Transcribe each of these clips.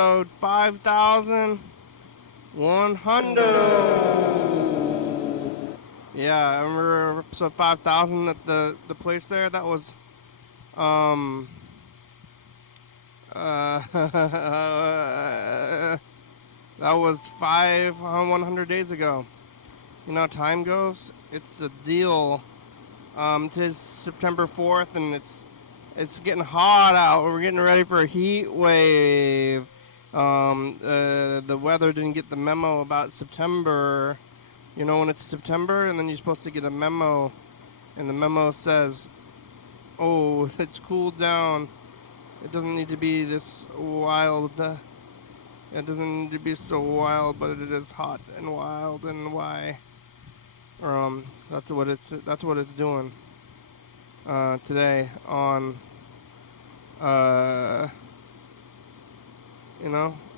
episode 5100. Yeah, I remember episode 5000 at the place there. That was uh that was 100 days ago. You know how time goes? It's a deal. Today's September 4th, and it's getting hot out. We're getting ready for a heat wave. The weather didn't get the memo about September. You know when it's September, and then you're supposed to get a memo, and the memo says, "Oh, it's cooled down. It doesn't need to be this wild. It doesn't need to be so wild, but it is hot and wild, and why?" That's what it's doing today on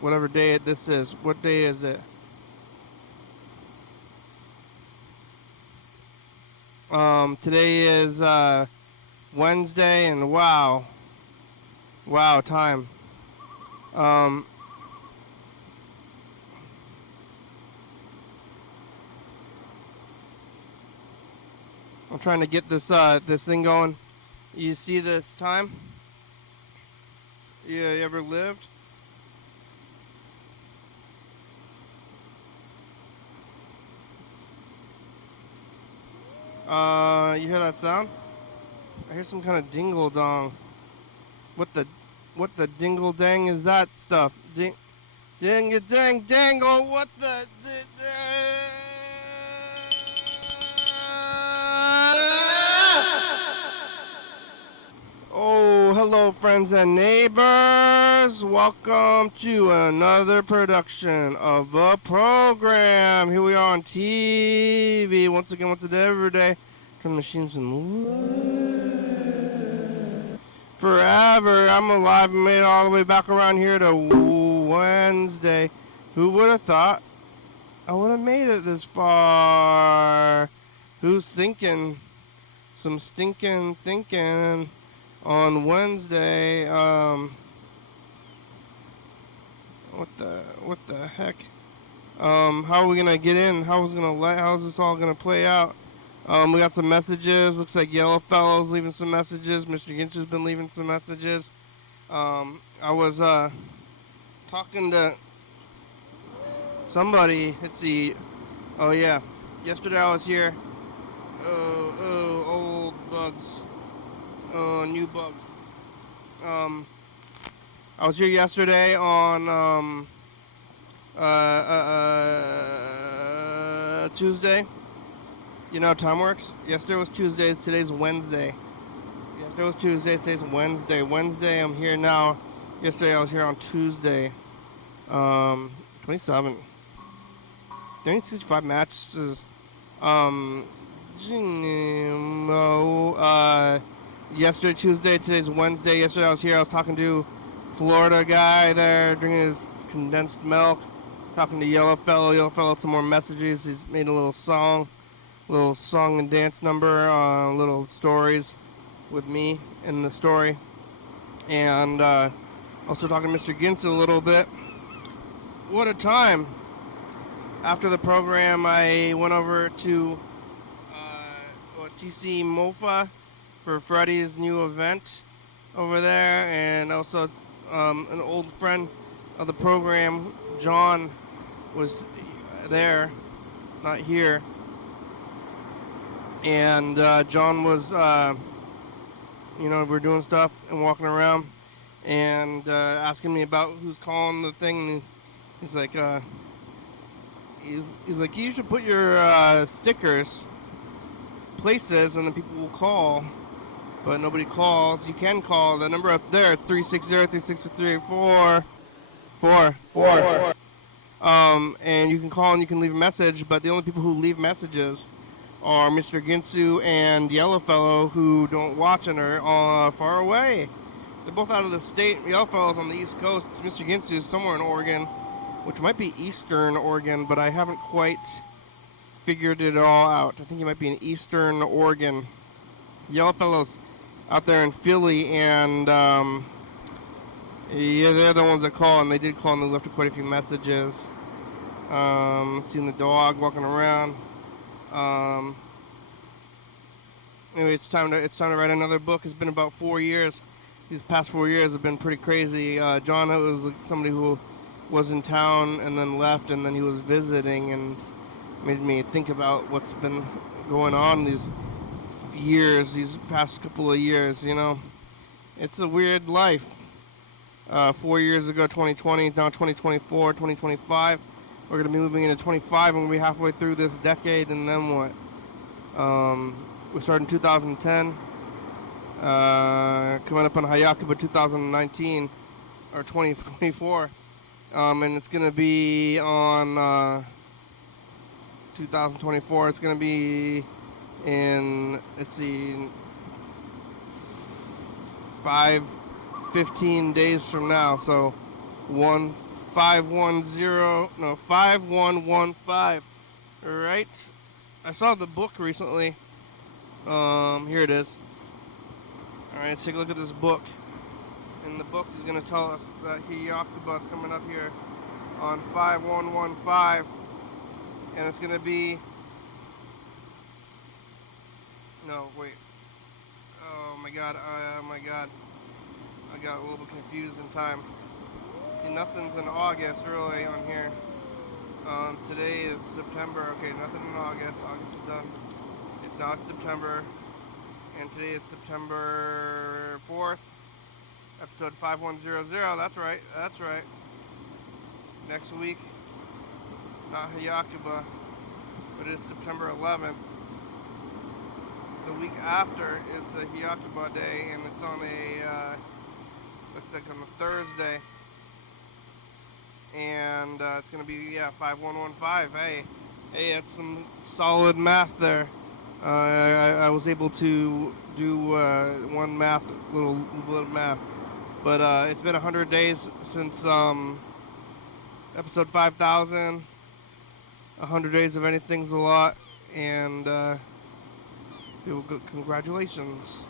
whatever day this is. What day is it? Today is Wednesday, and wow, time. I'm trying to get this thing going. You see this time? You ever lived? You hear that sound? I hear some kind of dingle dong. What the dingle dang is that stuff? Ding a dang dangle. What the? Oh, hello, friends and neighbors. Welcome to another production of the program. Here we are on TV once again, once a day, every day. Turn the machines and move. Forever. I'm alive and made it all the way back around here to Wednesday. Who would have thought I would have made it this far? Who's thinking some stinking thinking on Wednesday? What the heck? How are we gonna get in? How's this all gonna play out? We got some messages. Looks like Yellow Fellow's leaving some messages. Mr. Ginsu's been leaving some messages. I was talking to somebody. Let's see. Oh yeah, yesterday I was here. Oh, old bugs. Oh, new bugs. I was here yesterday on Tuesday. You know how time works? Yesterday was Tuesday, today's Wednesday. Yesterday was Tuesday, today's Wednesday. Wednesday, I'm here now. Yesterday I was here on Tuesday. 27. 365 matches. Yesterday, Tuesday, today's Wednesday. Yesterday I was here, I was talking to Florida guy there, drinking his condensed milk. Talking to Yellow Fellow, some more messages. He's made a little song and dance number, little stories with me in the story. And also talking to Mr. Ginsu a little bit. What a time. After the program, I went over to TC Mofa for Freddy's new event over there, and also an old friend of the program, John, was there, not here. And John was, we're doing stuff and walking around and asking me about who's calling the thing. And he's like, he's like, you should put your stickers places and then people will call. But nobody calls. You can call. The number up there, it's 360-363-444. And you can call and you can leave a message, but the only people who leave messages are Mr. Ginsu and Yellowfellow, who don't watch and are far away. They're both out of the state. Yellowfellow's on the East Coast. Mr. Ginsu is somewhere in Oregon, which might be Eastern Oregon, but I haven't quite figured it all out. I think he might be in Eastern Oregon. Yellowfellow's out there in Philly, and Yeah, they're the ones that call, and they did call, and they left quite a few messages. Seeing the dog walking around. Um, anyway, it's time to write another book. It's been about 4 years. These past 4 years have been pretty crazy. John was somebody who was in town and then left, and then he was visiting, and made me think about what's been going on these years, these past couple of years. It's a weird life. 4 years ago, 2020, now 2024, 2025. We're going to be moving into 25, and we'll be halfway through this decade, and then what? We started in 2010, coming up on Hayakuba 2019, or 2024, and it's going to be on 2024, it's going to be in, let's see, 15 days from now, so 5115. Right? I saw the book recently. Here it is. Alright, let's take a look at this book. And the book is going to tell us that Hayakuba is coming up here on 5115. And it's going to be... No, wait. Oh my god, I got a little bit confused in time. See, nothing's in August really on here. Today is September. Okay, nothing in August. August is done. It's now September. And today is September 4th. Episode 5100. That's right. Next week, not Hayakuba, but it's September 11th. The week after is the Hayakuba Day, and it's on a, looks like on a Thursday. And it's going to be, 5115. Hey, that's some solid math there. I was able to do one little math. But it's been 100 days since episode 5,000. 100 days of anything's a lot. And people go, congratulations.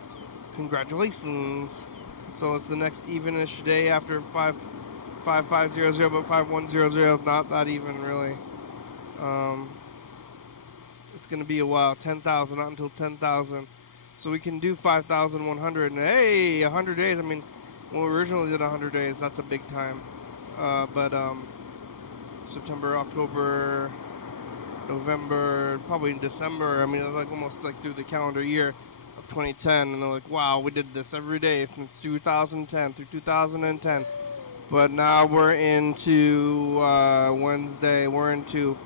So it's the next evenish day after 5500, but 5100 is not that even really. It's going to be a while. 10,000, not until 10,000. So we can do 5,100. And hey, 100 days. I mean, when we originally did 100 days, that's a big time. But September, October, November, probably in December. I mean, it's like almost like through the calendar year of 2010. And they're like, wow, we did this every day from 2010 through 2010. But now we're into Wednesday. We're into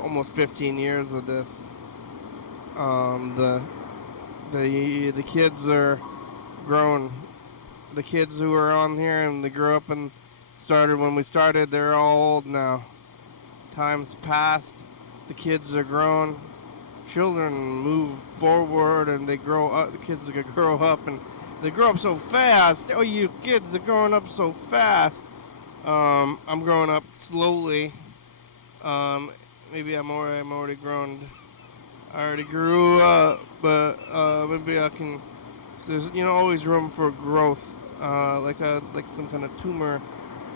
almost 15 years of this. The kids are grown. The kids who are on here and they grew up and started when we started, they're all old now. Time's passed. The kids are grown. Children move forward and they grow up. The kids are gonna grow up and they grow up so fast. Oh, you kids are growing up so fast. I'm growing up slowly. Maybe I'm already grown. I already grew up, but maybe I can. There's always room for growth, like some kind of tumor.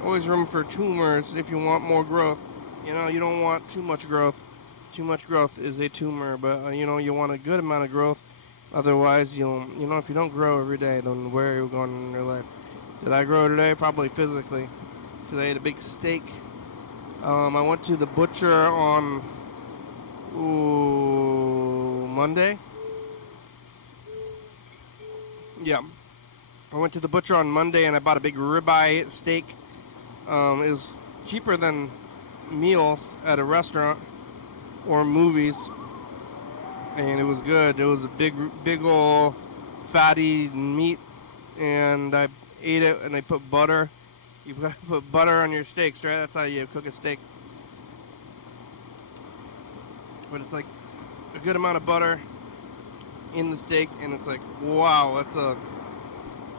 Always room for tumors if you want more growth. You don't want too much growth. Too much growth is a tumor, but you want a good amount of growth. Otherwise, if you don't grow every day, then where are you going in your life? Did I grow today? Probably physically, because I ate a big steak. I went to the butcher on Monday. Yeah, I went to the butcher on Monday and I bought a big ribeye steak. It was cheaper than meals at a restaurant or movies, and it was good. It was a big old fatty meat, and I ate it. And I put butter. You've got to put butter on your steaks, right? That's how you cook a steak. But it's like a good amount of butter in the steak, and it's like, wow, that's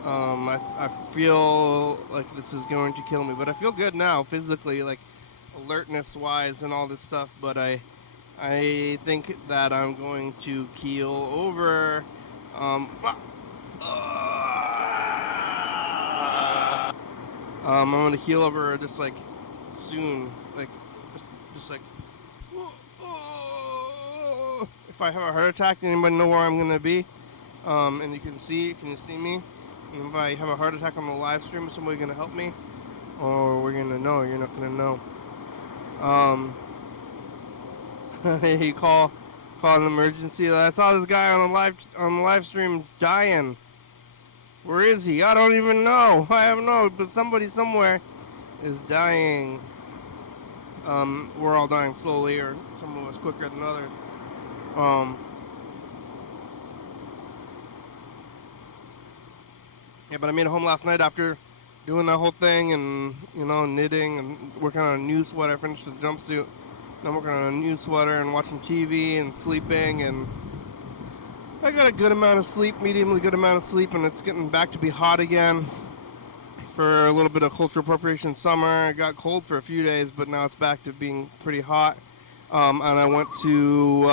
I feel like this is going to kill me, but I feel good now physically, like alertness wise and all this stuff. But I think that I'm going to keel over. I'm gonna heal over just like soon, like just like. If I have a heart attack, anybody know where I'm gonna be? And you can see, can you see me? And if I have a heart attack on the live stream, is somebody gonna help me? Or we're gonna know? You're not gonna know. You call an emergency. I saw this guy on the live stream dying. Where is he? I don't even know. I have no, but somebody somewhere is dying. We're all dying slowly, or some of us quicker than others. Yeah, but I made it home last night after doing that whole thing and, knitting and working on a new sweater. I finished the jumpsuit. Now I'm working on a new sweater and watching TV and sleeping, and I got a good amount of sleep, mediumly good amount of sleep, and it's getting back to be hot again for a little bit of cultural appropriation summer. It got cold for a few days, but now it's back to being pretty hot. And I went to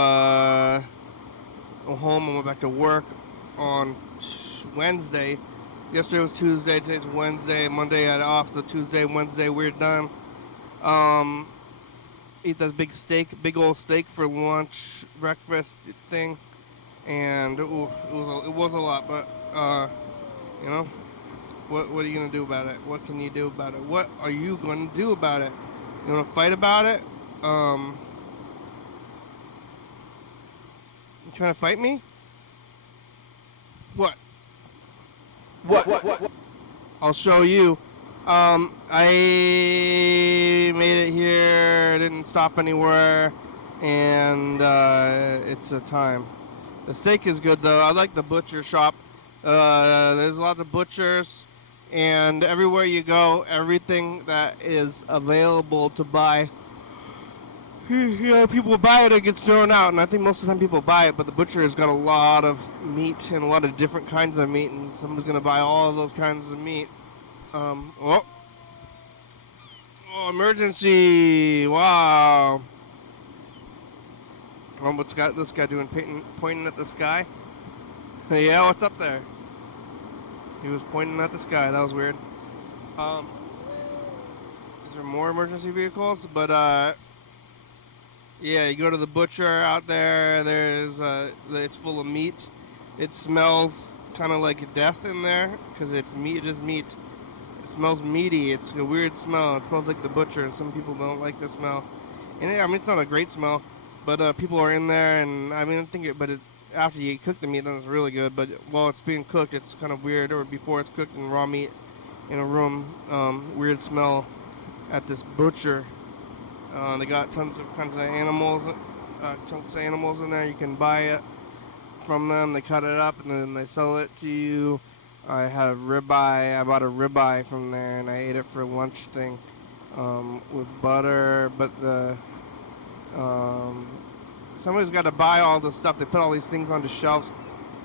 go home and went back to work on Wednesday. Yesterday was Tuesday, today's Wednesday. Monday I had off, so Tuesday, Wednesday, we're done. Eat that big old steak for lunch, breakfast thing. And it was a lot, but, what are you going to do about it? What can you do about it? What are you going to do about it? You want to fight about it? You trying to fight me? What? What? I'll show you. I made it here, didn't stop anywhere, and it's a time. The steak is good though. I like the butcher shop. There's lots of butchers, and everywhere you go, everything that is available to buy, people buy it, it gets thrown out, and I think most of the time people buy it, but the butcher has got a lot of meat and a lot of different kinds of meat, and someone's going to buy all of those kinds of meat. Emergency! Wow! What's got this guy doing? Pointing at the sky? Yeah, what's up there? He was pointing at the sky. That was weird. Is there more emergency vehicles? But yeah, you go to the butcher out there. It's full of meat. It smells kind of like death in there because it's meat. It is meat. It smells meaty. It's a weird smell. It smells like the butcher, and some people don't like the smell. And it's not a great smell. But people are in there, and after you cook the meat, then it's really good. But while it's being cooked, it's kind of weird. Or before it's cooked in raw meat in a room, weird smell at this butcher. They got tons of kinds of animals, chunks of animals in there. You can buy it from them. They cut it up and then they sell it to you. I had a ribeye. I bought a ribeye from there, and I ate it for a lunch thing with butter. But somebody's got to buy all the stuff. They put all these things onto shelves.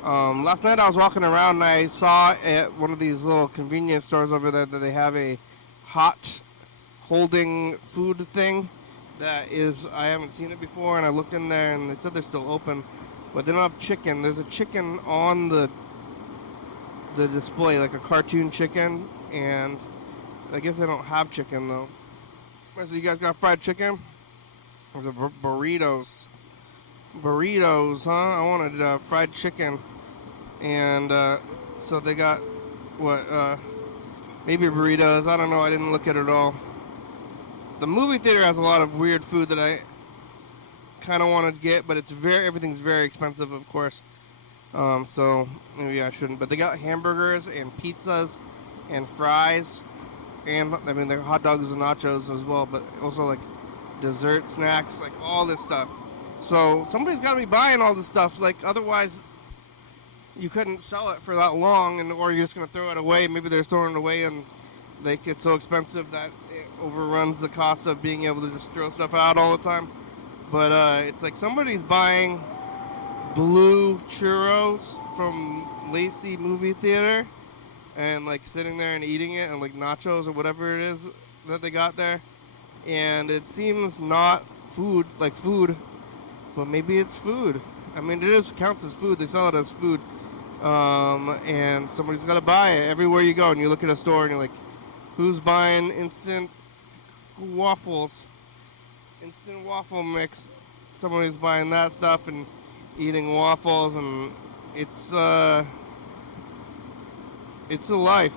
Last night I was walking around and I saw at one of these little convenience stores over there that they have a hot holding food thing that is, I haven't seen it before, and I looked in there and they said they're still open, but they don't have chicken. There's a chicken on the display, like a cartoon chicken, and I guess they don't have chicken though. So you guys got fried chicken? There's burritos. Burritos, huh? I wanted fried chicken. And so they got, maybe burritos. I don't know. I didn't look at it all. The movie theater has a lot of weird food that I kind of want to get, but everything's very expensive, of course. So maybe I shouldn't. But they got hamburgers and pizzas and fries. And, they're hot dogs and nachos as well, but also, like, dessert snacks, like all this stuff. So somebody's got to be buying all this stuff. Like, otherwise you couldn't sell it for that long, or you're just going to throw it away. Maybe they're throwing it away and it's so expensive that it overruns the cost of being able to just throw stuff out all the time. But it's like somebody's buying blue churros from Lacey Movie Theater and like sitting there and eating it, and like nachos or whatever it is that they got there. And it seems not food, but maybe it's food. It counts as food. They sell it as food. And somebody's got to buy it everywhere you go. And you look at a store and you're like, Who's buying instant waffles? Instant waffle mix. Someone who's buying that stuff and eating waffles, and it's a life.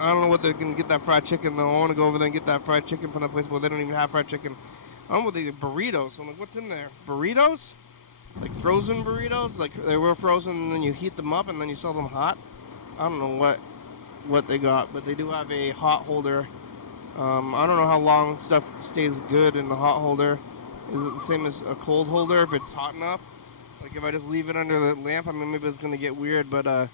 I don't know what they're gonna get that fried chicken though. I want to go over there and get that fried chicken from that place, but they don't even have fried chicken. I don't know what they get, burritos. I'm like, what's in there? Burritos? Like frozen burritos? Like they were frozen and then you heat them up and then you sell them hot? I don't know what they got, but they do have a hot holder. I don't know how long stuff stays good in the hot holder. Is it the same as a cold holder if it's hot enough? Like if I just leave it under the lamp, I mean maybe it's gonna get weird, but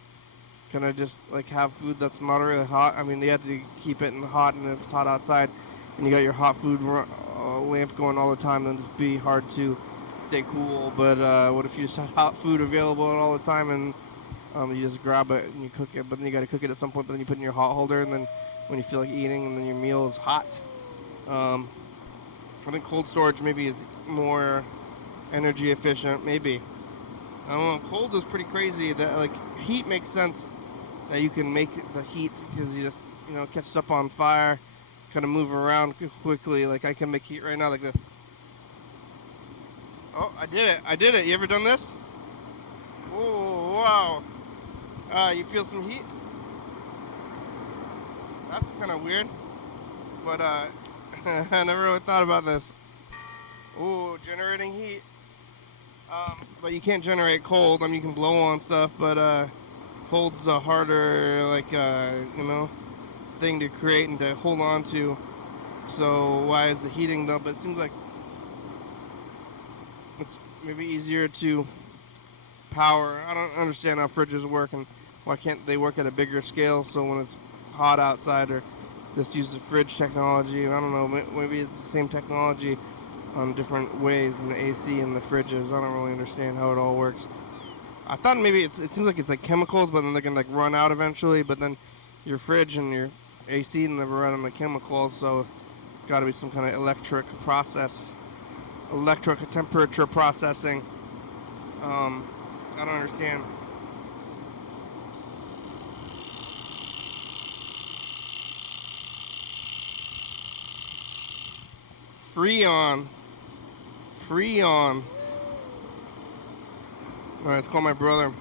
can I just like have food that's moderately hot? I mean they have to keep it in hot, and if it's hot outside and you got your hot food lamp going all the time, then it'd be hard to stay cool. But what if you just had hot food available all the time and you just grab it and you cook it, but then you got to cook it at some point, but then you put it in your hot holder, and then when you feel like eating, and then your meal is hot. I think cold storage maybe is more energy efficient, maybe. I don't know, cold is pretty crazy. That like heat makes sense that you can make the heat because you just, catch stuff on fire, kind of move around quickly. Like I can make heat right now like this. Oh, I did it. You ever done this? Oh, wow. You feel some heat? That's kind of weird. But I never really thought about this. Ooh, generating heat. But you can't generate cold. I mean, you can blow on stuff, but cold's a harder, thing to create and to hold on to. So why is the heating though? But it seems like it's maybe easier to power. I don't understand how fridges work and why can't they work at a bigger scale so when it's hot outside, or just use the fridge technology. I don't know, maybe it's the same technology on different ways in the AC and the fridges. I don't really understand how it all works. I thought maybe it seems like it's like chemicals, but then they're gonna like run out eventually, but then your fridge and your AC never run on the chemicals, so got to be some kind of electric temperature processing. I don't understand. Freon. Alright, let's call my brother.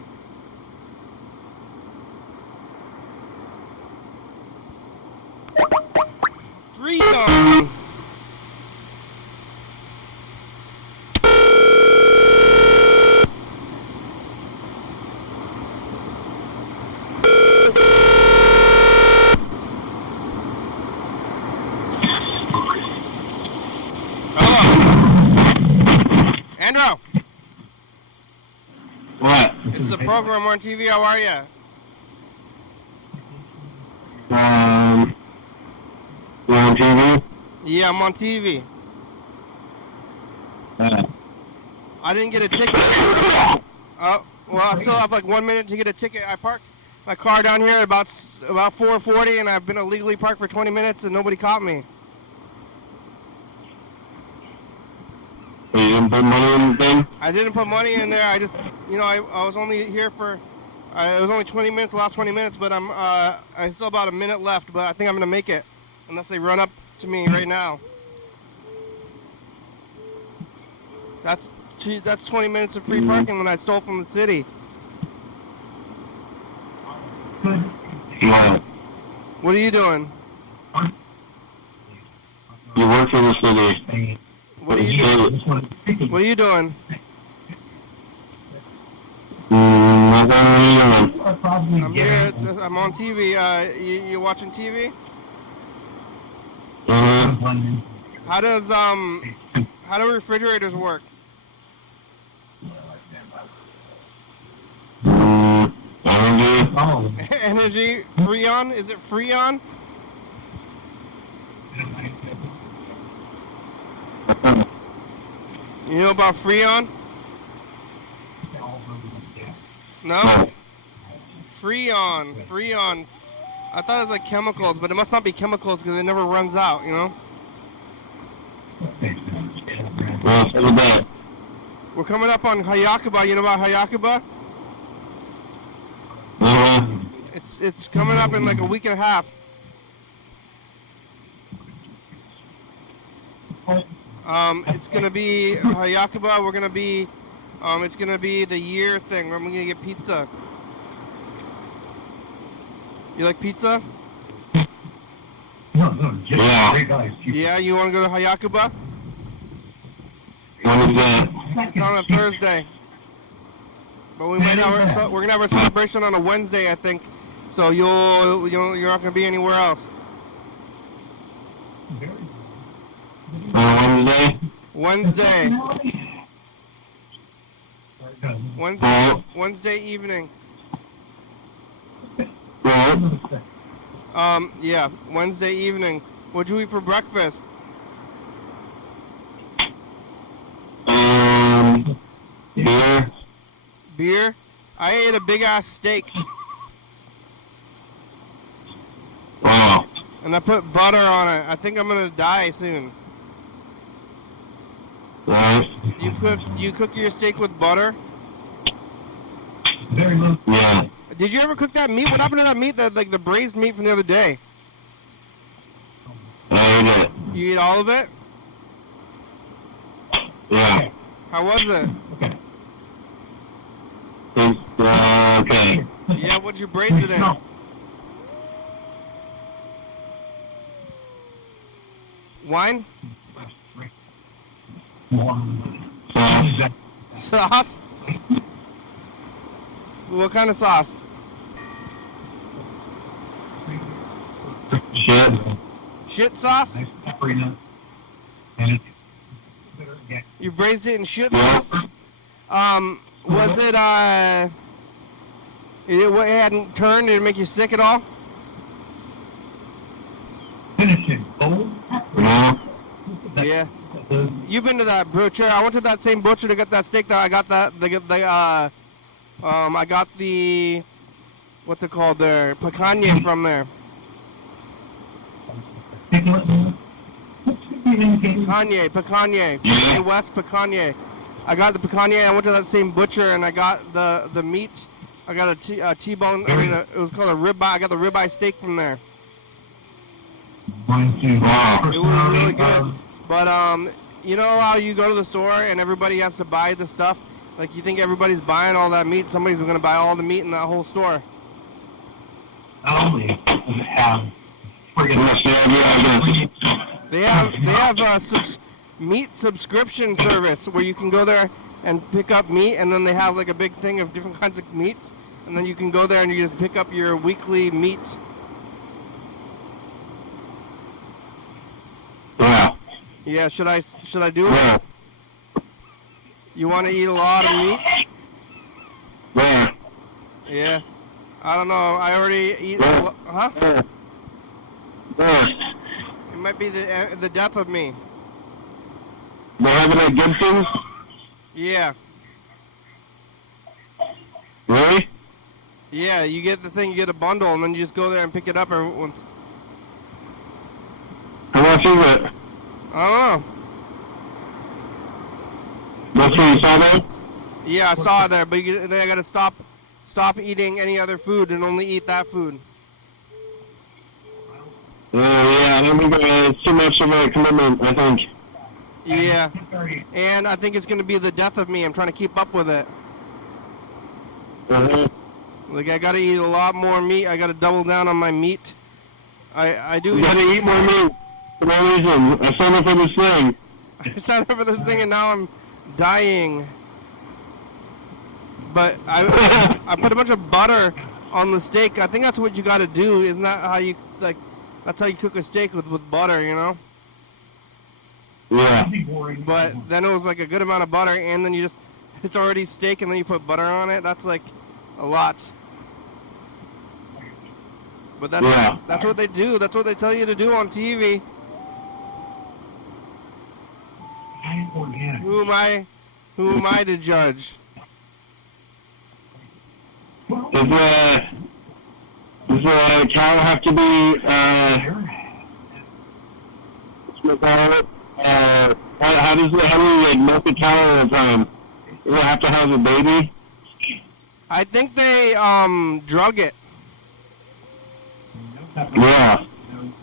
Freon! Andrew! What? It's a program on TV. How are you? You on TV? Yeah, I'm on TV. I didn't get a ticket. Oh, well, I still have like 1 minute to get a ticket. I parked my car down here at about 4:40, and I've been illegally parked for 20 minutes, and nobody caught me. You didn't put money in the thing? I didn't put money in there. I just, I was only here for, it was only 20 minutes, the last 20 minutes, but I still about a minute left, but I think I'm going to make it, unless they run up to me right now. That's 20 minutes of free parking that I stole from the city. Yeah. What are you doing? You work for the city. What are you doing? What are you doing? I'm here. I'm on TV. You watching TV? How do refrigerators work? Energy? Freon? Is it Freon? You know about Freon? No? Freon. I thought it was like chemicals, but it must not be chemicals because it never runs out, We're coming up on Hayakuba. You know about Hayakuba? It's coming up in like a week and a half. It's gonna be Hayakuba. We're gonna be, it's gonna be the year thing. I'm gonna get pizza. You like pizza? No, Yeah. great guys. Yeah, you wanna go to Hayakuba? When is that? It's on a Thursday. But we might have we're gonna have our celebration on a Wednesday, I think. So you're not gonna be anywhere else. On Wednesday? Wednesday. Well, Wednesday evening. well, Yeah, Wednesday evening. What'd you eat for breakfast? beer. Beer? I ate a big ass steak Wow. and I put butter on it. I think I'm gonna die soon. Right. You cook your steak with butter? Very low. Yeah. Did you ever cook that meat? What happened to that meat? Like the braised meat from the other day? I ate it. You eat all of it? Yeah. How was it? Okay. It's, okay. Yeah, what'd you braise it in? No. Wine? So, Sauce? What kind of sauce? shit. Shit sauce? You braised it in shit Yeah. sauce? Was it, it hadn't turned? Did it make you sick at all? Finishing cold. No. Yeah. You've been to that butcher. I went to that same butcher to get that steak that I got I got the, what's it called there? Picanha from there. Picanha. Yeah. West Picanha. I got the picanha. I went to that same butcher and I got the meat. I got a T-bone. I mean, it was called a ribeye. I got the ribeye steak from there. Wow. It was really good. But you know how you go to the store and everybody has to buy the stuff? Like you think everybody's buying all that meat? Somebody's gonna buy all the meat in that whole store. Not only does it have Yes, yeah, I guess. They have a meat subscription service where you can go there and pick up meat, and then they have like a big thing of different kinds of meats, and then you can go there and you just pick up your weekly meat. Yeah. Yeah, should I do it? Yeah. You want to eat a lot of meat? Yeah. Yeah. I don't know. I already eat. Huh? Yeah. Yeah. It might be the death of me. They have it at Gibson's? Yeah. Really? Yeah. You get the thing. You get a bundle, and then you just go there and pick it up every once. How much is it? I don't know. That's where you saw that? Yeah, I saw it there, but then I gotta stop eating any other food and only eat that food. Yeah, I don't think it's too much of a commitment, I think. Yeah, and I think it's gonna be the death of me. I'm trying to keep up with it. Uh-huh. Like I gotta eat a lot more meat. I gotta double down on my meat. I do. You gotta eat more meat. For no reason. I signed up for this thing. I signed up for this thing and now I'm dying. But I put a bunch of butter on the steak. I think that's what you gotta do. Isn't that how you like? That's how you cook a steak with butter, you know. Yeah. But then it was like a good amount of butter, and then it's already steak, and then you put butter on it. That's like a lot. But that's what they do. That's what they tell you to do on TV. Who am I to judge? Does the cow have to be, how do you like milk a cow all the time? Does it have to have a baby? I think they drug it. Yeah.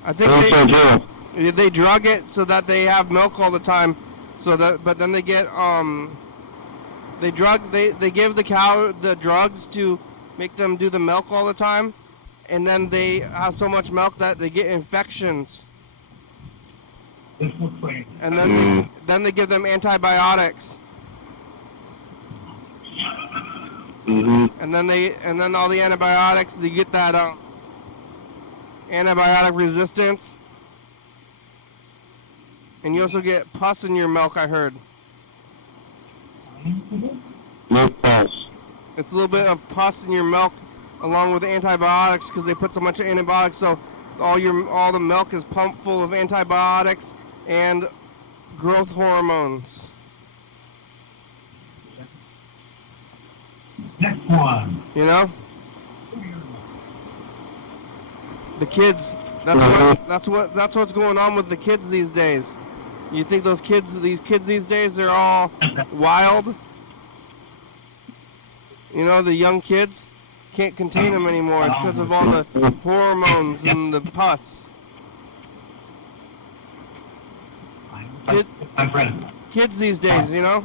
I think I think so too. They drug it so that they have milk all the time. But then they get they give the cow the drugs to make them do the milk all the time, and then they have so much milk that they get infections. This looks like. And then they give them antibiotics. And then all the antibiotics, you get that antibiotic resistance. And you also get pus in your milk, I heard. Milk pus. It's a little bit of pus in your milk along with antibiotics because they put so much antibiotics, so all the milk is pumped full of antibiotics and growth hormones. Next one. You know? The kids, that's what's going on with the kids these days. You think these kids these days, they're all wild? You know, the young kids can't contain them anymore. It's because of all the hormones and the pus. Kids these days, you know?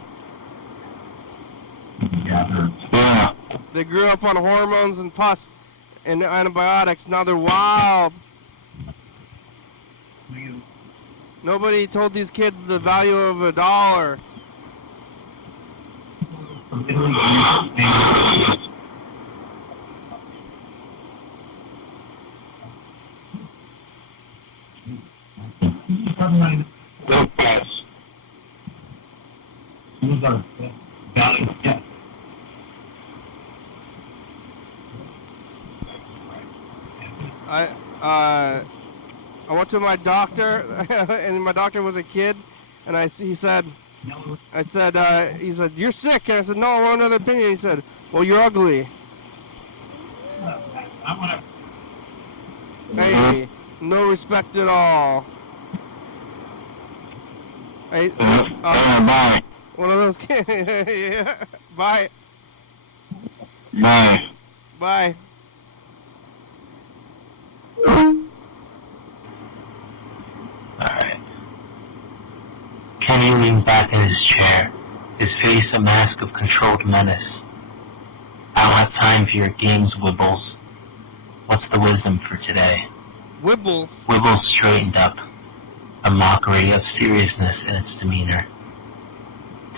Yeah. They grew up on hormones and pus and antibiotics. Now they're wild. Nobody told these kids the value of $1. Milk pus. I went to my doctor, and my doctor was a kid, and he said, you're sick. And I said, no, I want another opinion. He said, well, you're ugly. Hey, no respect at all. Hey, bye. one of those kids. Yeah. Bye. Bye. Bye. Alright. Kenny leaned back in his chair, his face a mask of controlled menace. I don't have time for your games, Wibbles. What's the wisdom for today? Wibbles? Wibbles straightened up, a mockery of seriousness in its demeanor.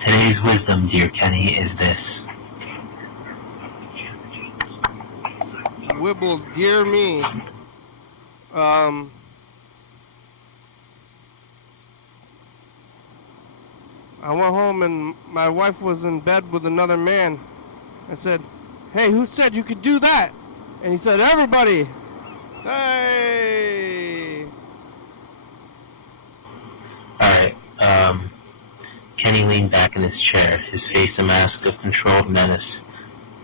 Today's wisdom, dear Kenny, is this. Wibbles, dear me. I went home and my wife was in bed with another man. I said, hey, who said you could do that? And he said, everybody. Hey. Alright, Kenny leaned back in his chair, his face a mask of controlled menace.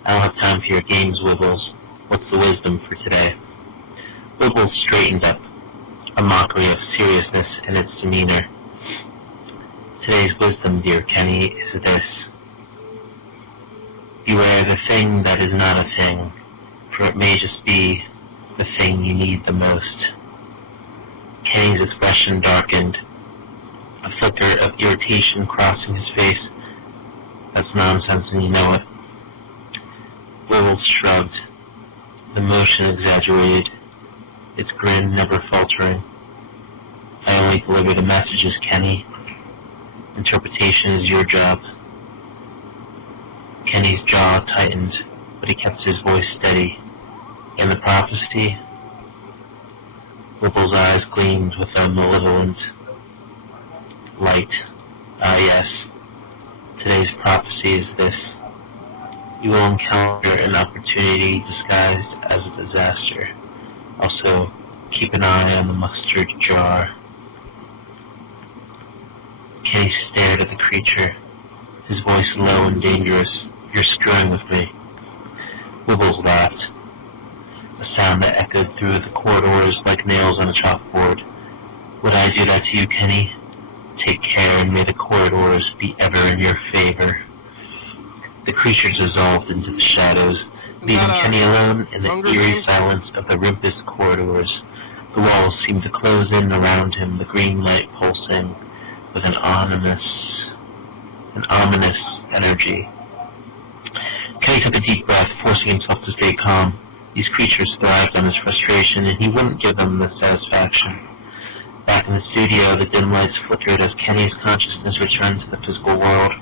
I don't have time for your games, Wibbles. What's the wisdom for today? Wibbles straightened up, a mockery of seriousness in its demeanor. Today's wisdom, dear Kenny, is this. Beware the thing that is not a thing, for it may just be the thing you need the most. Kenny's expression darkened, a flicker of irritation crossing his face. That's nonsense and you know it. Wibbles shrugged, the motion exaggerated, its grin never faltering. I only deliver the messages, Kenny. Interpretation is your job. Kenny's jaw tightened, but he kept his voice steady. In the prophecy, Whipple's eyes gleamed with a malevolent light. Ah, yes. Today's prophecy is this. You will encounter an opportunity disguised as a disaster. Also, keep an eye on the mustard jar. Kenny stared at the creature, his voice low and dangerous. You're screwing with me. Wibbles laughed, a sound that echoed through the corridors like nails on a chalkboard. Would I do that to you, Kenny? Take care, and may the corridors be ever in your favor. The creature dissolved into the shadows, leaving Kenny alone in the eerie silence of the Rimpus corridors. The walls seemed to close in around him, the green light pulsing with an ominous energy. Kenny took a deep breath, forcing himself to stay calm. These creatures thrived on his frustration, and he wouldn't give them the satisfaction. Back in the studio, the dim lights flickered as Kenny's consciousness returned to the physical world.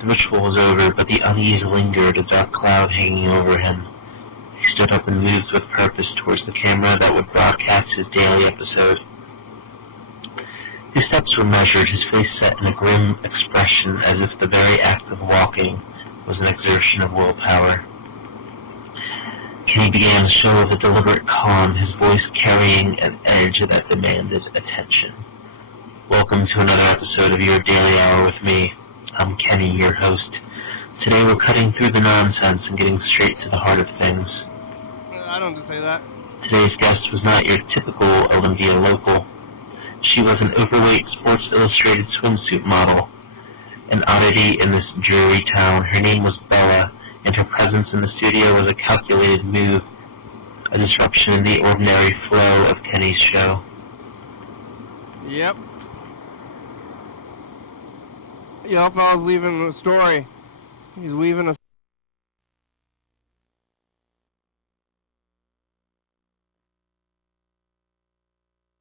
The ritual was over, but the unease lingered, a dark cloud hanging over him. He stood up and moved with purpose towards the camera that would broadcast his daily episode. His steps were measured, his face set in a grim expression as if the very act of walking was an exertion of willpower. Kenny began the show with a deliberate calm, his voice carrying an edge that demanded attention. Welcome to another episode of Your Daily Hour with me. I'm Kenny, your host. Today we're cutting through the nonsense and getting straight to the heart of things. I don't say that. Today's guest was not your typical Olympia local. She was an overweight Sports Illustrated swimsuit model, an oddity in this dreary town. Her name was Bella, and her presence in the studio was a calculated move, a disruption in the ordinary flow of Kenny's show. Yep. Y'all fellas leaving a story. He's weaving a...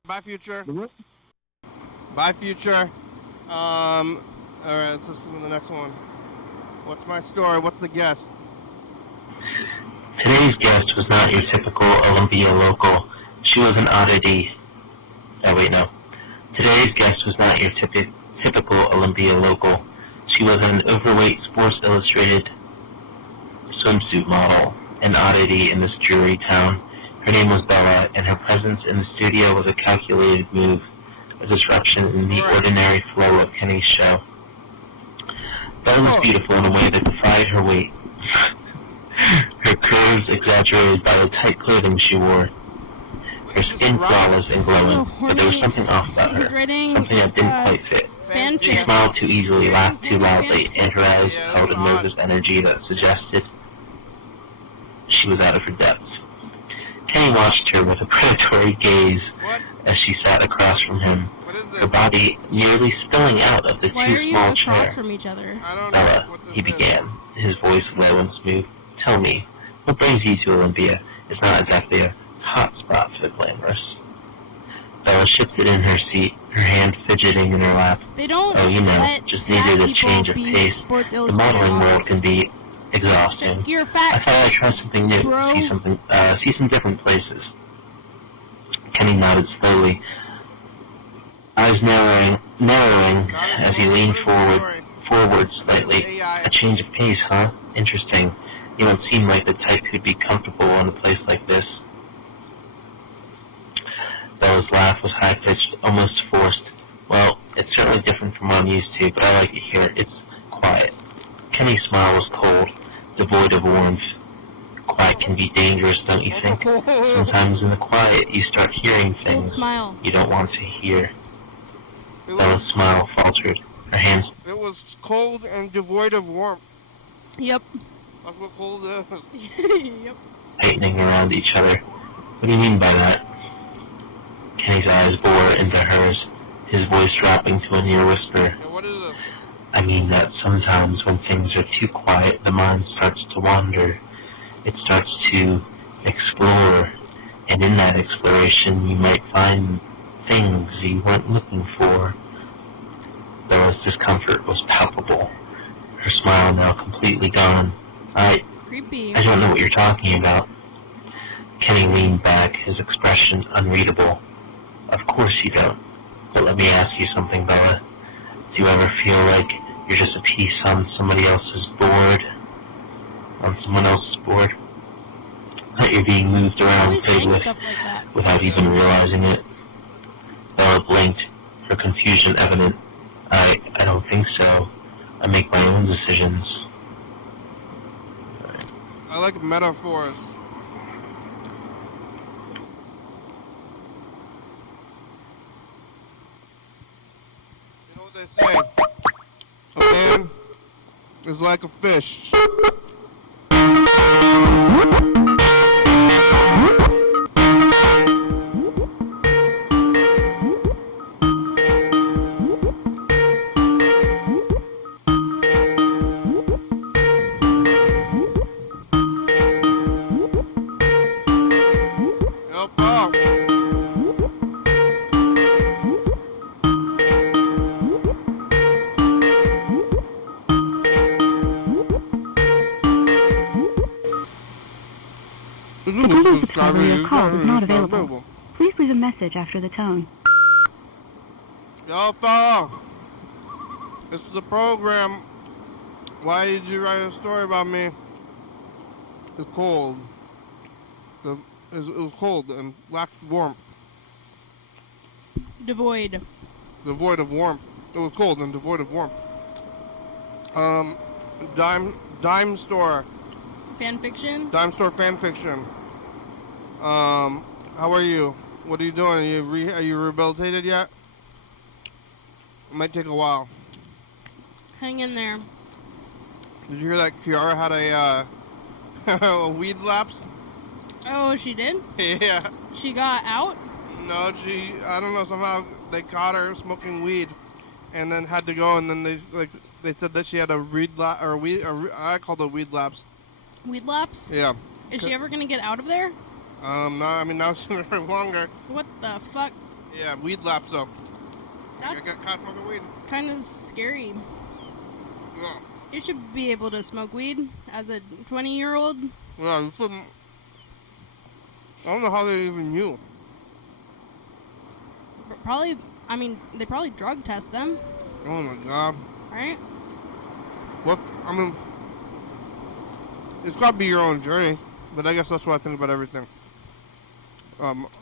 Bye, Future. Bye, Future. Alright, let's listen to the next one. What's my story? What's the guest? Today's guest was not your typical Olympia local. She was an oddity. Oh, wait, no. Today's guest was not your typical Olympia local. She was an overweight Sports Illustrated swimsuit model, an oddity in this dreary town. Her name was Bella, and her presence in the studio was a calculated move, a disruption in the ordinary flow of Kenny's show. Bella was beautiful in a way that defied her weight. Her curves exaggerated by the tight clothing she wore. Her skin flawless and glowing, but there was something off about her, something that didn't quite fit. She smiled too easily, laughed too loudly, and her eyes held a nervous energy that suggested she was out of her depth. Kenny watched her with a predatory gaze as she sat across from him, her body nearly spilling out of the too small chair. Across from each other? Bella, he began, his voice low and smooth. Tell me, what brings you to Olympia? It's not exactly a hot spot for the glamorous. Bella shifted in her seat, her hand fidgeting in her lap. They don't just needed a change of pace. The modeling world can be exhausting. You're fat. I thought I'd try something new, see some different places. Kenny nodded slowly, eyes narrowing as he leaned forward slightly. A change of pace, huh? Interesting. You don't seem like the type who'd be comfortable in a place like this. Bella's laugh was high-pitched, almost forced. Well, it's certainly different from what I'm used to, but I like it here. It's quiet. Kenny's smile was cold, devoid of warmth. Quiet can be dangerous, don't you think? Sometimes in the quiet, you start hearing things you don't want to hear. Bella's smile faltered. Her hands... It was cold and devoid of warmth. Yep. That's what cold is. Yep. tightening around each other. What do you mean by that? Kenny's eyes bore into hers, his voice dropping to a near whisper. Hey, what is it? I mean that sometimes when things are too quiet, the mind starts to wander. It starts to explore, and in that exploration you might find things you weren't looking for. Bella's discomfort was palpable, her smile now completely gone. Creepy. I don't know what you're talking about. Kenny leaned back, his expression unreadable. Of course you don't. But let me ask you something, Bella. Do you ever feel like you're just a piece on somebody else's board? On someone else's board? That you're being moved around, played with, without even realizing it? Bella blinked, her confusion evident. I don't think so. I make my own decisions. I like metaphors. You know what they say? A man is like a fish. The Google subscriber you have called is not available. Please leave a message after the tone. Yo, fella. It's the program. Why did you write a story about me? It's cold. It was cold and lacked warmth. Devoid. Devoid of warmth. It was cold and devoid of warmth. Dime store. Fan fiction? Dime store fan fiction. How are you? What are you doing? Are you rehabilitated yet? It might take a while. Hang in there. Did you hear that Kiara had a weed lapse? Oh, she did? Yeah. She got out? No, I don't know, somehow they caught her smoking weed and then had to go, and then they said that she had a I called it weed lapse. Weed lapse? Yeah. Is she ever gonna get out of there? No, I mean, now it's for longer. What the fuck? Yeah, weed lapse, though. I That's got caught smoking weed. kind of scary. Yeah. You should be able to smoke weed as a 20-year-old. Yeah, you shouldn't. I don't know how they even knew. Probably, I mean, they probably drug test them, Oh my god. right? What? I mean, it's gotta be your own journey, but I guess that's what I think about everything.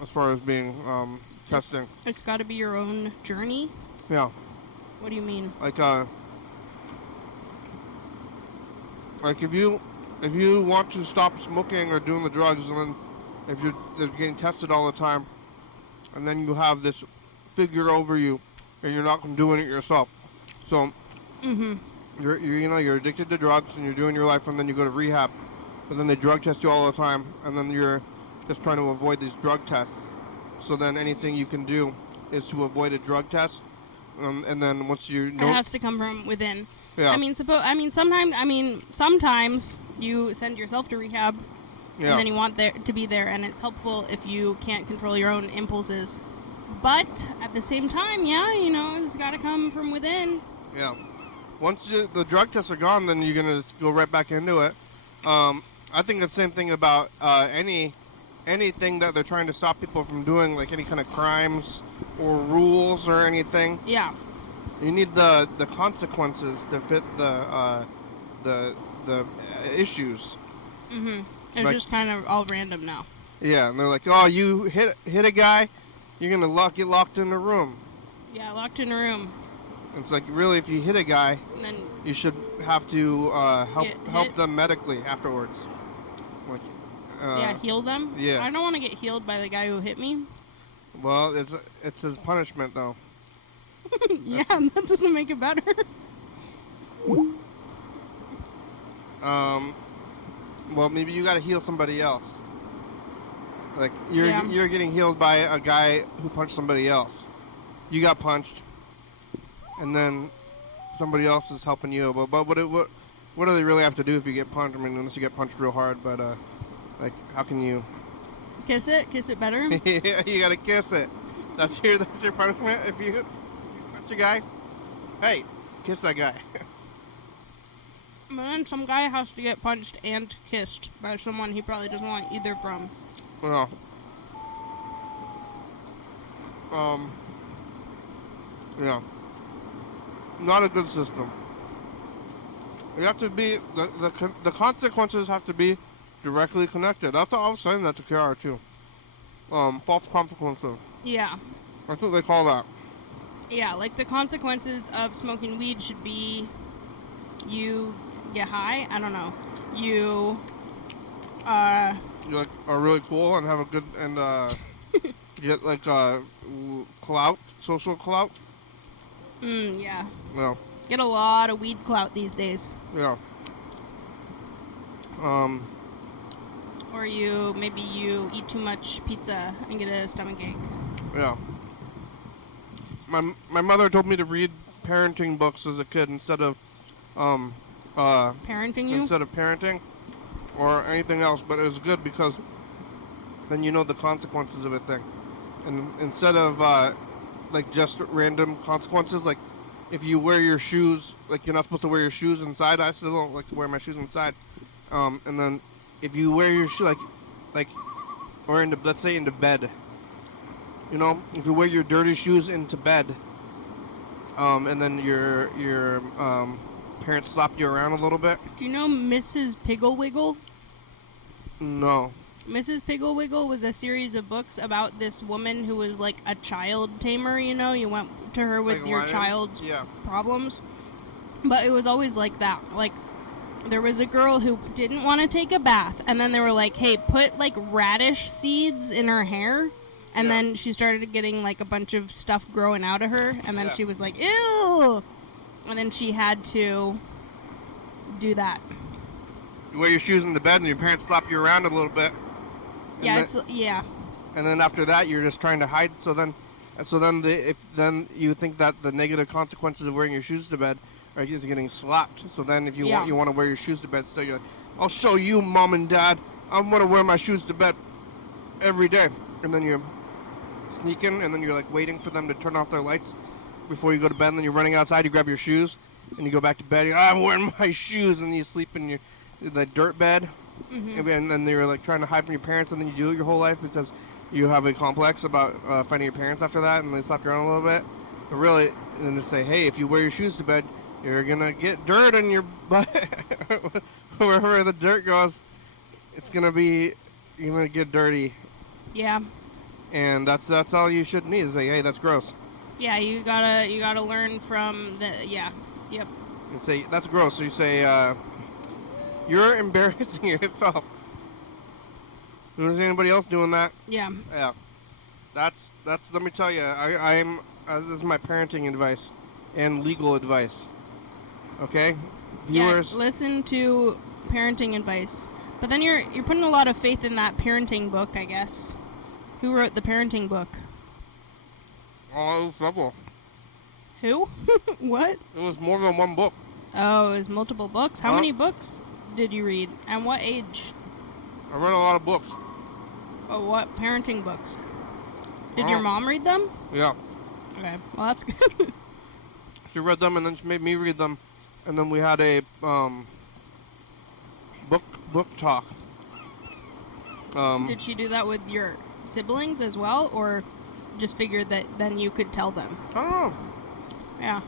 As far as being, testing. It's got to be your own journey. Yeah. What do you mean? Like if you want to stop smoking or doing the drugs, and then if you're getting tested all the time, and then you have this figure over you, and you're not doing it yourself, so you're addicted to drugs and you're doing your life, and then you go to rehab, but then they drug test you all the time, and then you're just trying to avoid these drug tests. So then anything you can do is to avoid a drug test, and then once you know, It has to come from within. yeah, Sometimes you send yourself to rehab, yeah, and then you want there to be there, and it's helpful if you can't control your own impulses. But at the same time, yeah, it's got to come from within. yeah. Once the drug tests are gone, then you're gonna just go right back into it. I think the same thing about anything that they're trying to stop people from doing, like any kind of crimes or rules or anything. Yeah. You need the consequences to fit the issues. It's Like- just kind of all random now. Yeah, and they're like, oh, you hit a guy, you're gonna get locked in a room. Yeah, locked in a room, It's like, really, if you hit a guy, and then you should have to help hit? them medically afterwards. Like, heal them. yeah. I don't want to get healed by the guy who hit me. Well, it's his punishment though. Yeah, that doesn't make it better. Well, maybe you gotta heal somebody else. Like you're Yeah. you're getting healed by a guy who punched somebody else. You got punched, and then somebody else is helping you. But what do they really have to do if you get punched? I mean, unless you get punched real hard. But like, how can you? Kiss it better. You gotta kiss it. That's your punishment if you punch a guy. Hey, kiss that guy. But then some guy has to get punched and kissed by someone he probably doesn't want either from. Well, yeah, not a good system. You have to be the consequences have to be directly connected. That's what I was saying that to Kiara too. False consequences. Yeah. That's what they call that. Yeah, like the consequences of smoking weed should be you get high. I don't know. You You like are really cool and have a good and get like clout, social clout. Yeah. No. Get a lot of weed clout these days. Yeah. Or maybe you eat too much pizza and get a stomachache. Yeah. My mother told me to read parenting books as a kid instead of Parenting you? instead of parenting or anything else, but it was good because then you know the consequences of a thing. And instead of like just random consequences, like if you wear your shoes, like you're not supposed to wear your shoes inside. I still don't like to wear my shoes inside. And then if you wear your shoe, like like, or into, let's say into bed. You know, if you wear your dirty shoes into bed, and then your parents slap you around a little bit. Do you know Mrs. Pigglewiggle? No. Mrs. Pigglewiggle was a series of books about this woman who was like a child tamer, you know? You went to her with Like a your lion? child's Yeah. problems. But it was always like that. Like, there was a girl who didn't want to take a bath, and then they were like, hey, put like radish seeds in her hair. And Yeah. then she started getting like a bunch of stuff growing out of her, and then Yeah. she was like, ew! And then she had to do that. You wear your shoes into bed, and your parents slap you around a little bit. Yeah, then, it's, yeah. And then after that, you're just trying to hide. So then then you think that the negative consequences of wearing your shoes to bed are just getting slapped. So then if you Yeah. want to wear your shoes to bed, still you're like, I'll show you, mom and dad. I'm gonna wear my shoes to bed every day. And then you're sneaking, and then you're like waiting for them to turn off their lights before you go to bed. And then you're running outside. You grab your shoes, and you go back to bed. You're, I'm wearing my shoes, and you sleep in the dirt bed. Mm-hmm. And then you're like trying to hide from your parents, and then you do it your whole life because you have a complex about finding your parents after that, and they slap you around a little bit. But really, and then to say, hey, if you wear your shoes to bed, you're gonna get dirt in your butt. Wherever the dirt goes, you're gonna get dirty, Yeah. and that's all you should need is say, hey, that's gross, Yeah, you gotta learn from the, yeah. Yep. and say that's gross. So you say, you're embarrassing yourself. You don't see anybody else doing that? Yeah. Yeah, that's. Let me tell you, I'm. This is my parenting advice, and legal advice. Okay, viewers. Yeah, listen to parenting advice. But then you're putting a lot of faith in that parenting book, I guess. Who wrote the parenting book? Oh, it was several. Who? What? It was more than one book. Oh, it was multiple books. How Huh? many books did you read? And what age? I read a lot of books. Oh, what parenting books? Did your mom read them? Yeah, Okay, well that's good. she read them, and then she made me read them, and then we had a book talk. Did she do that with your siblings as well, or just figured that then you could tell them? I don't know. Yeah.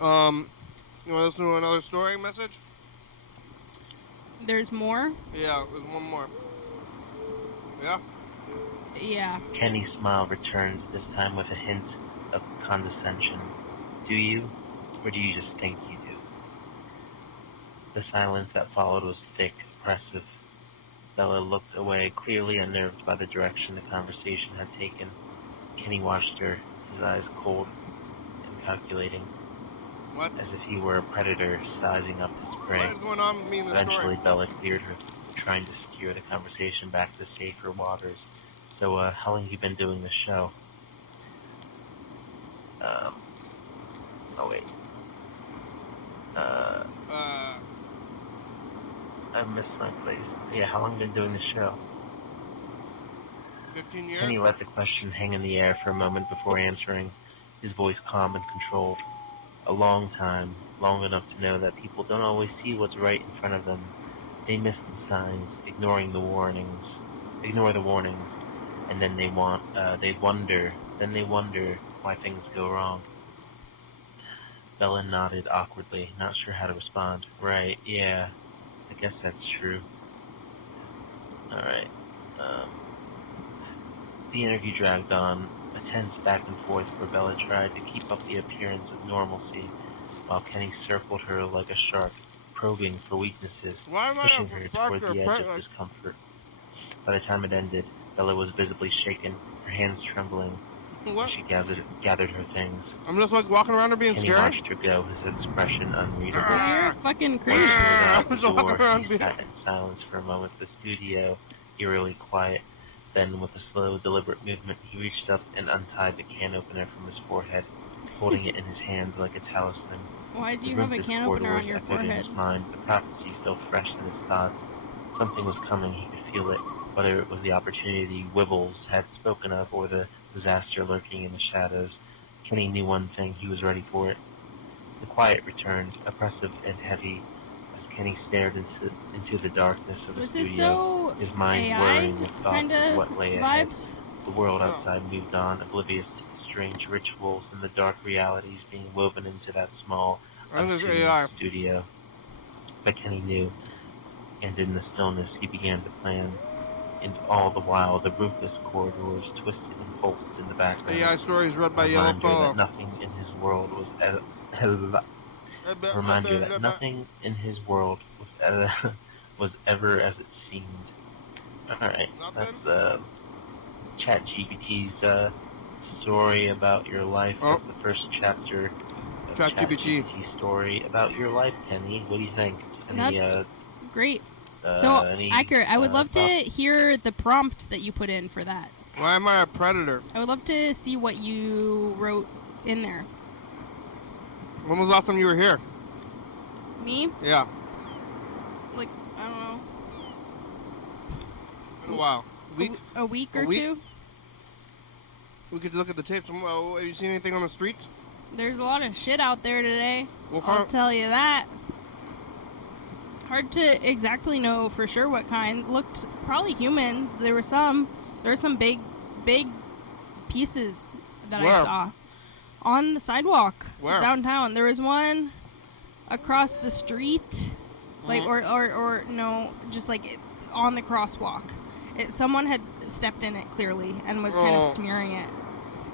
You want to listen to another story message? There's more? Yeah, there's one more. Yeah? Yeah. Kenny's smile returns, this time with a hint of condescension. Do you? Or do you just think you do? The silence that followed was thick, oppressive. Bella looked away, clearly unnerved by the direction the conversation had taken. Kenny watched her, his eyes cold and calculating, What? as if he were a predator sizing up his prey. What is going on with me in this Eventually, story? Bella cleared her, trying to steer the conversation back to safer waters. So, how long you been doing this show? Oh wait. I missed my place. Yeah, how long you been doing the show? 15 years? Kenny let the question hang in the air for a moment before answering, his voice calm and controlled. A long time, long enough to know that people don't always see what's right in front of them. They miss the signs, ignore the warnings, and then they wonder why things go wrong. Bella nodded awkwardly, not sure how to respond. Right, yeah, I guess that's true. Alright, the interview dragged on, a tense back and forth where Bella tried to keep up the appearance of normalcy, while Kenny circled her like a shark, probing for weaknesses, Why am I pushing a her fuck toward or the edge print of like- discomfort. By the time it ended, Bella was visibly shaken, her hands trembling, What? as she gathered her things. I'm just like walking around and being Kenny scared? watched her go, his expression unreadable. You're fucking Once she crazy. was out I'm the just walking door, around he being- sat in silence for a moment, the studio eerily quiet. Then, with a slow, deliberate movement, he reached up and untied the can opener from his forehead, holding it in his hand like a talisman. Why do The you have a room can before opener on doors your echoed in forehead? his mind, the prophecy still fresh in his thoughts. Something was coming, he could feel it, whether it was the opportunity Wibbles had spoken of or the disaster lurking in the shadows. Kenny knew one thing, he was ready for it. The quiet returned, oppressive and heavy, as Kenny stared into the darkness of the Was this studio, so his mind AI whirring with thoughts kind of of what lay ahead. vibes? The world outside moved on, oblivious to the strange rituals and the dark realities being woven into that small, I think it's unassuming AI. studio. But Kenny knew, and in the stillness he began to plan. And all the while, the roofless corridors twisted and pulsed in the background. AI stories read by A Yellow reminder Polo. that nothing in his world was a reminder that nothing in his world was ever as it seemed. Alright, that's ChatGPT's story about your life. Oh. That's the first chapter of ChatGPT. ChatGPT's story about your life, Kenny. What do you think? That's great. So accurate. I would love to hear the prompt that you put in for that. Why am I a predator? I would love to see what you wrote in there. When was the last time you were here? Me? Yeah, Like, I don't know. in a while. Week? A week A or week? two? We could look at the tapes. Have you seen anything on the streets? There's a lot of shit out there today. What I'll kind? tell you that. Hard to exactly know for sure what kind. Looked probably human. There were some big pieces that Where? I saw on the sidewalk Where? downtown. There was one across the street, like Mhm. or no, just like on the crosswalk. Someone had stepped in it clearly and was kind of Oh. smearing it.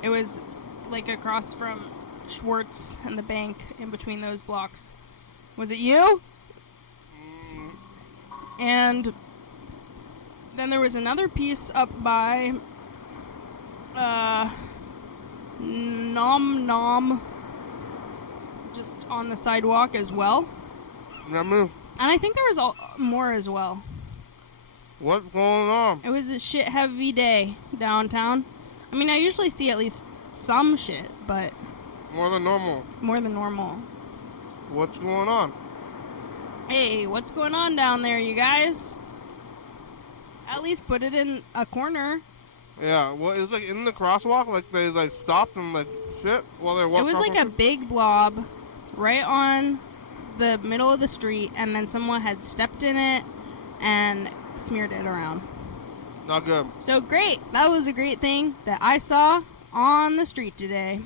It was like across from Schwartz and the bank, in between those blocks. Was it you? And then there was another piece up by Nom Nom, just on the sidewalk as well. Not move. And I think there was more as well. What's going on? It was a shit heavy day downtown. I mean, I usually see at least some shit, but More than normal. more than normal. What's going on? Hey, what's going on down there, you guys? At least put it in a corner. Yeah, well, it was like in the crosswalk, like they like stopped and like shit while they're It walking. was like a big blob right on the middle of the street, and then someone had stepped in it and smeared it around. Not good. So great. That was a great thing that I saw on the street today.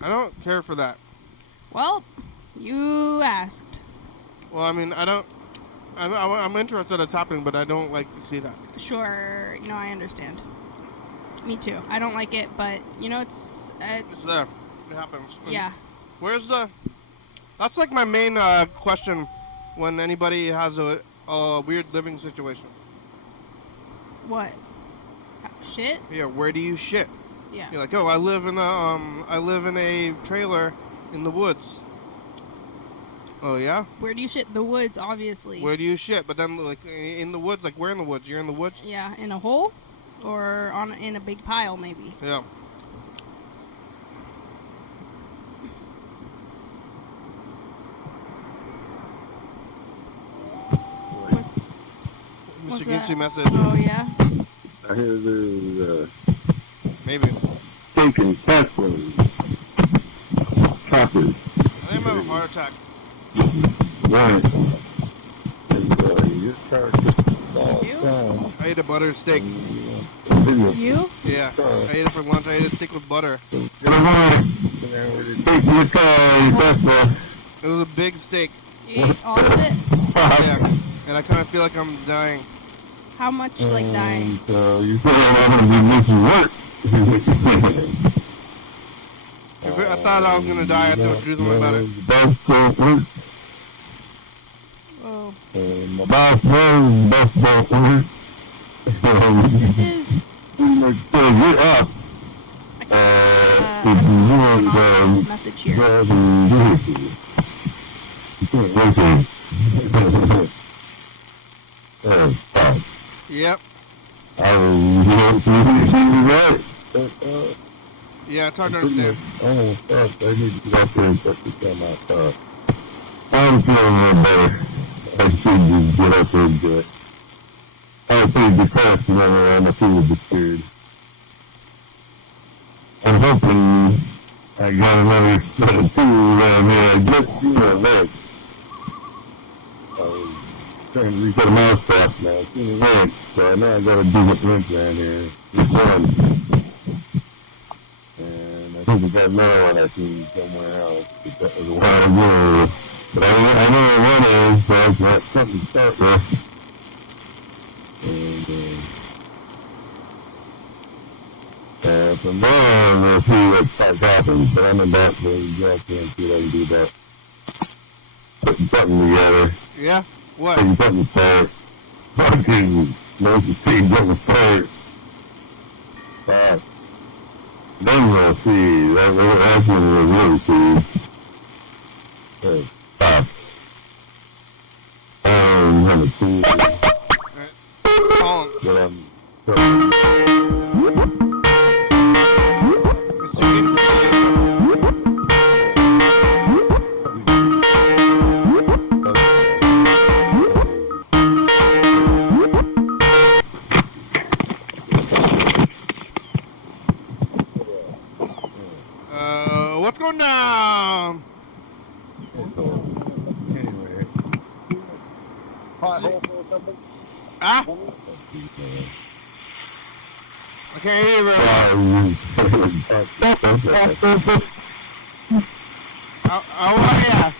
I don't care for that. Well, you asked. Well, I mean, I don't. I'm interested it's happening, but I don't like to see that. Sure, I understand. Me too. I don't like it, but It's there. It happens. And Yeah. Where's the? That's like my main question when anybody has a weird living situation. What? Shit? Yeah, where do you shit? Yeah. You're like, oh, I live in a trailer in the woods. Oh yeah? Where do you shit? The woods, obviously. Where do you shit? But then like in the woods, like where in the woods? You're in the woods? Yeah, in a hole? Or in a big pile, maybe. Yeah. What's Mr. that? Ginsey message. Oh, yeah? I hear there's Maybe. steak and casserole. Choppers. I think I'm having a heart attack. Right. And you start to You? down. I ate a buttered steak. You? Yeah. I ate it for lunch. I ate a steak with butter. Take your time, casserole. It was a big steak. You ate all of it? Yeah. And I kind of feel like I'm dying. How much, like, dying? So you feel like I'm going to be missing work. I thought I was going to die. I thought do something about it. Oh. My boss knows best about work. This is Get up. an anonymous message here. Yep. Yeah, it's hard to understand. Oh, fuck, I need to go out there and check this out my car. I'm feeling a little better. I should just get out there and do it. I was pretty depressed and I feel discouraged. I'm hoping I got another set of tools around here. I just, that. trying to reset a mouse trap now. It's in the rent, so I know I gotta dig up rent down here. This one. And I think we got another one I seen somewhere else. But that was a while ago. But I know where one is, so I've got something to start with. And from there on, we'll see what happens. But I'm about to just see what I can do about putting something together. Yeah? What? Putting something to start. Fucking most of the things that will start. Then we'll see. That's when we'll really see. Have a see. Call him. But Mr. Ginsey. What's going down? anyway. Pothole or something? Ah? I can't hear you very well. How are ya?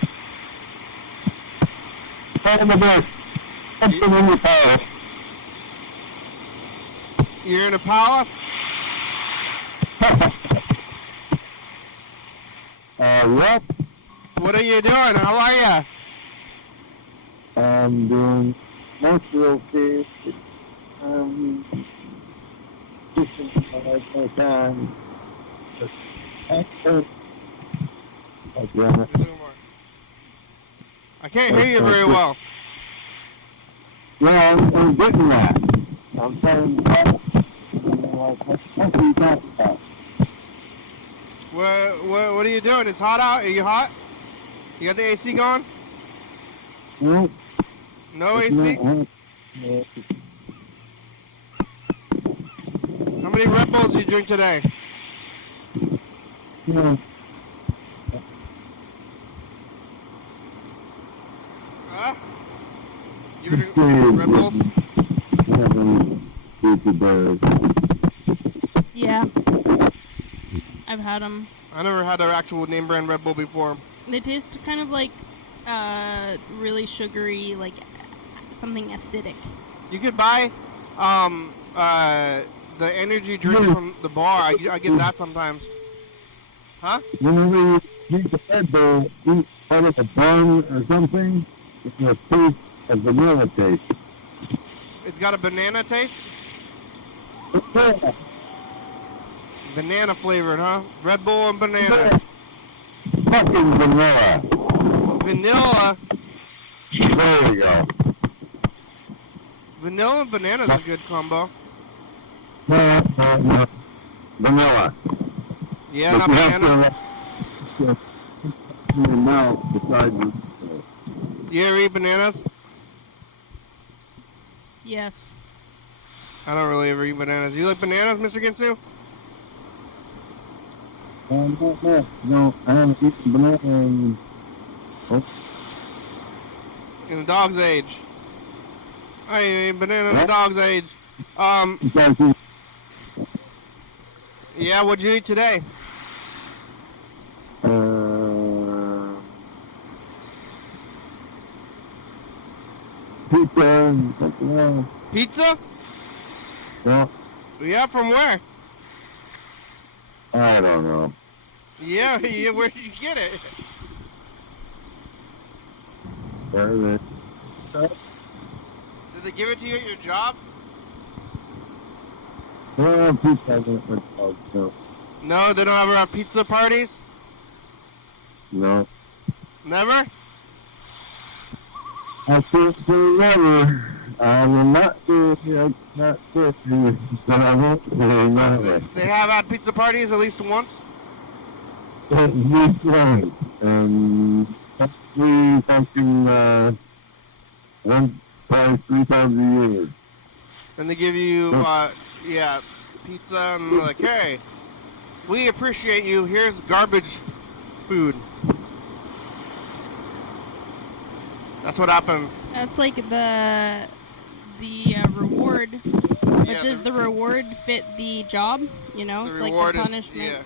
You're in a palace? Yep. What are you doing? How are ya? I'm doing mostly okay. Fishing all time. I can't hear you very well. Yeah, I'm getting that. I'm saying that. What are you talking about? What are you doing? It's hot out. Are you hot? You got the AC going? Nope. No AC? How many Red Bulls did you drink today? Yeah. Huh? You were drinking Red Bulls? Yeah. I've had them. I never had an actual name brand Red Bull before. They taste kind of like really sugary, like something acidic. You could buy the energy drink from the bar. I get that sometimes. Huh? Whenever you drink the Red Bull, eat part of a bun or something, it's a taste of vanilla taste. It's got a banana taste? Yeah. Banana flavored, huh? Red Bull and banana. Fucking vanilla. Vanilla? There we go. Vanilla and banana's a good combo. No. Vanilla. Yeah, not banana. You ever eat bananas? Yes. I don't really ever eat bananas. You like bananas, Mr. Ginsu? No, I haven't eaten banana in... In a dog's age. I ain't eating banana in a dog's age. Yeah, what'd you eat today? Pizza and something else. Pizza? Yeah, Yeah, from where? I don't know. Yeah, where did you get it? Where is it? Did they give it to you at your job? Well, pizza isn't with dogs, no. No, they don't ever have pizza parties? No. Never? I can't say never. I will not do it. I'm not sure. But I won't say never. They have had pizza parties at least once? At least once. Probably something, probably 3 times a year. And they give you, yeah, pizza and they're like, hey, we appreciate you. Here's garbage food. That's what happens. That's like the reward. But Yeah, does the reward fit the job? You know, The it's like reward the is, punishment. yeah.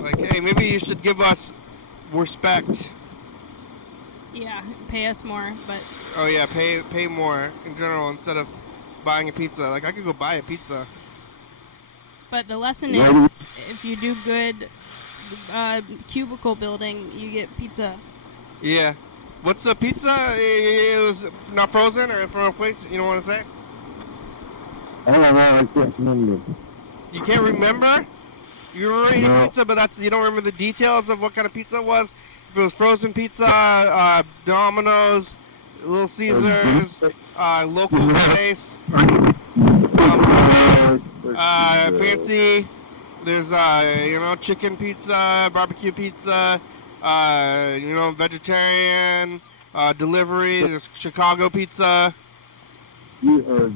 Like, hey, maybe you should give us respect. Yeah, pay us more, but Oh yeah, pay more in general instead of buying a pizza. Like I could go buy a pizza. the lesson is if you do good cubicle building, you get pizza. Yeah. What's the pizza? It was not frozen or from a place you don't want to say? I don't know, I can't remember. You can't remember? You remember eating No. pizza, but you don't remember the details of what kind of pizza it was? If it was frozen pizza, Domino's, Little Caesars, local place, fancy. There's chicken pizza, barbecue pizza, vegetarian, delivery. There's Chicago pizza. You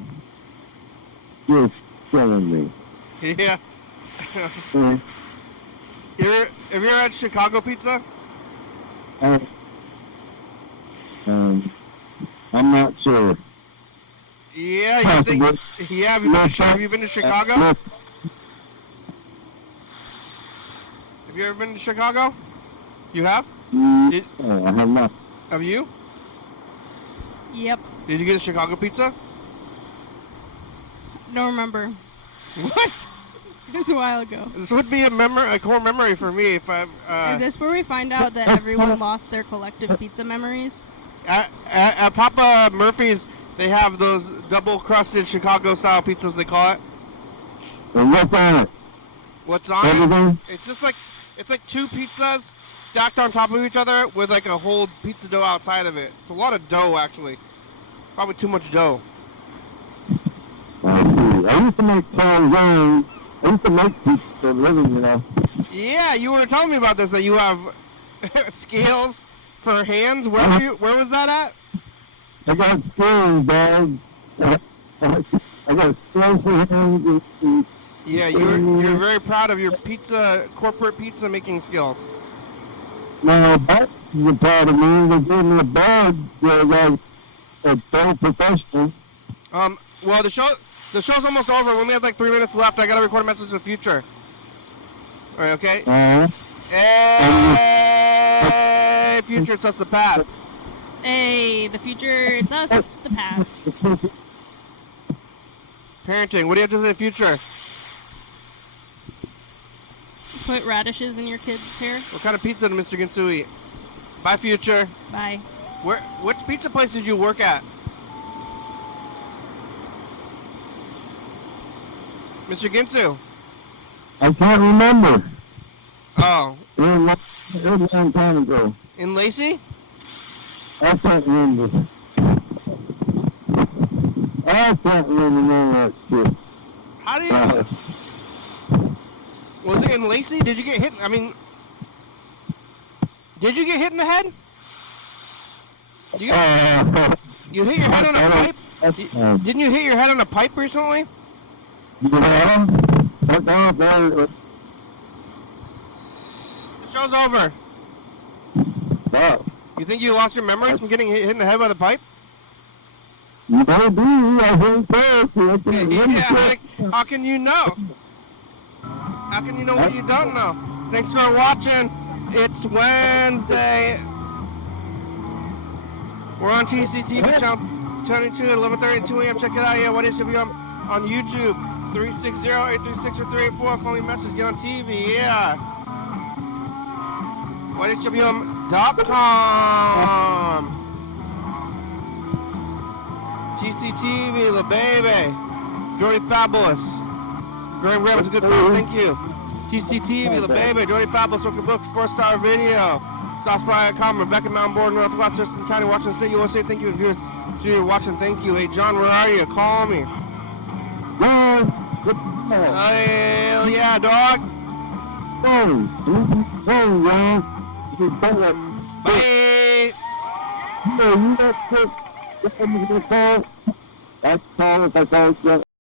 are just killing me. Yeah. Mm. Have you ever had Chicago pizza? I'm not sure. Yeah, you think? Yeah, have you been to Chicago? Have you ever been to Chicago? You have? No, I have not. Have you? Yep. Did you get a Chicago pizza? Don't remember. What? It was a while ago. This would be a core memory for me if I. Is this where we find out that everyone lost their collective pizza memories? At Papa Murphy's, they have those double crusted Chicago style pizzas. They call it. And what's on it? What's on it? Everything? It's like two pizzas stacked on top of each other with like a whole pizza dough outside of it. It's a lot of dough actually. Probably too much dough. I used to make calzones. I used to make pizza for a living, you know. Yeah, you were telling me about this, that you have scales for hands. Where was that at? I got skills, dog. I got skills for hands. Yeah, you're very proud of your corporate pizza making skills. No, that's the part of me. They gave me a badge. They're like a professional. Well, the show's almost over. We only have like 3 minutes left. I gotta record a message to the future. All right, okay? Hey, future, it's us, the past. Hey, the future, it's us, the past. Parenting, what do you have to say to the future? Put radishes in your kids' hair. What kind of pizza did Mr. Ginsu eat? Bye, future. Bye. Which pizza place did you work at? Mr. Ginsu. I can't remember. Oh. It was a long time ago. In Lacey? I can't remember. I can't remember none of that shit. How do you... Was it in Lacey? Did you get hit? I mean... Did you get hit in the head? You hit your head on a pipe? Didn't you hit your head on a pipe recently? Yeah. The show's over. You think you lost your memories from getting hit in the head by the pipe? Maybe, I think so. Yeah, like, how can you know? How can you know what you don't know? Thanks for watching. It's Wednesday. We're on TCTV channel 22 at 11:30 and 2 a.m. Check it out. Yeah, YDHWM on YouTube. 360-836-4384. Call me message. Get on TV. Yeah. YDHWM.com. TCTV, La Baby. Jordy Fabulous. Graham Graham, it's a good song. Thank you. TCTV, La Baby. Jordy Fabulous. Working Books. 4-star video. SauceFry.com. Rebecca Mountain Board, Northwest Thurston County, Washington State. You want to say thank you to viewers. So you're watching. Thank you. Hey, John, where are you? Call me. Hell yeah, dog. Bye. That's all if I